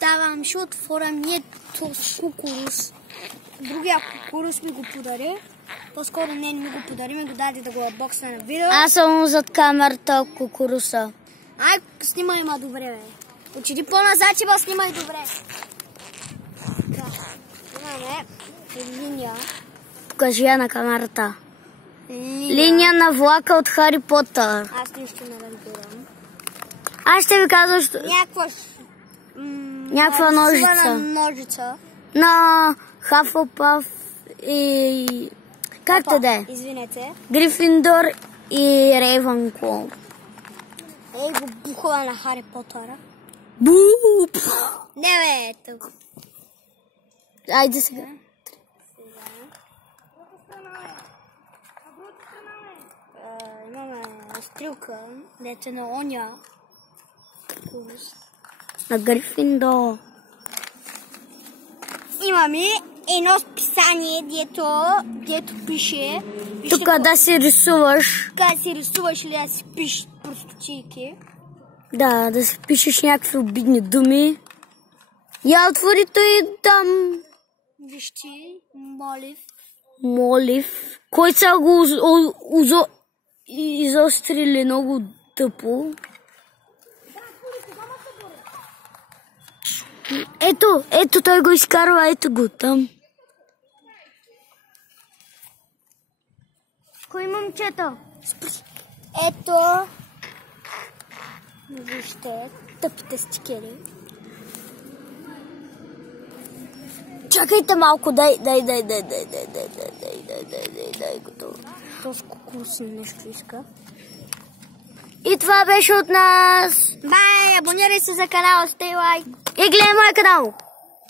давам шут форамиетос кукурус. Другия кукурус ми го подари. По-скоро не ми го подари, ми го даде да го боксна на видео. Аз съм зад камерата кукуруса. Ай, снимай ма добре, бе. Отиди по-назад, че снимай добре. Имаме линия. Покажи я на камерата. Линия на влака от Хари Потър. Аз нищо не разбирам. Аз ще ви казвам, що... Някаква ножица. На Хафлпаф и... Как те да е? Извинете. Грифиндор и Рейвънклоу. Ей го бухова на Хари Потъра. Буп! Не бе, ето. Айде сега. Имаме стрелка, дете на оня. На Грифиндор. Имаме едно списание, дето пише... Тук да си рисуваш. Как си рисуваш или да си пишеш простотийки. Да си пишеш някакви обидни думи. Я отвори той там. Вижте, молив. Молив. Кой са го изострили много тъпо. Ето той го изкарва, ето го там. Кой момчето? Ето. Вижте, тъпите стикери. Чакайте малко, дай го. Този кукурус нещо иска. И това беше от нас. Бай, абонирай се за канала, стай лайк. И гледай моя канал.